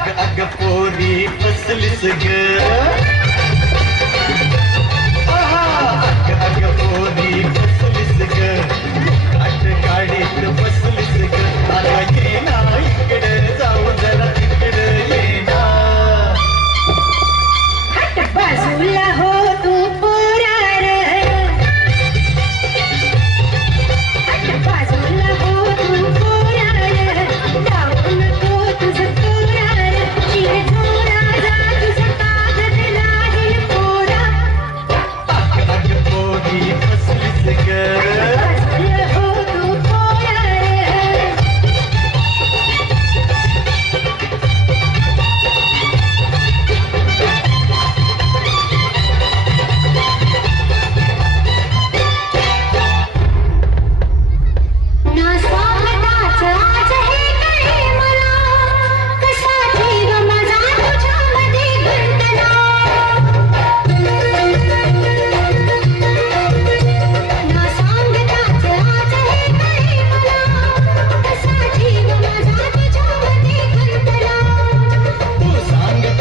अग अग पोरी फसलीस ग. अग अग पोरी फसलीस ग. काट गाडीत बसलीस ग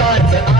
आज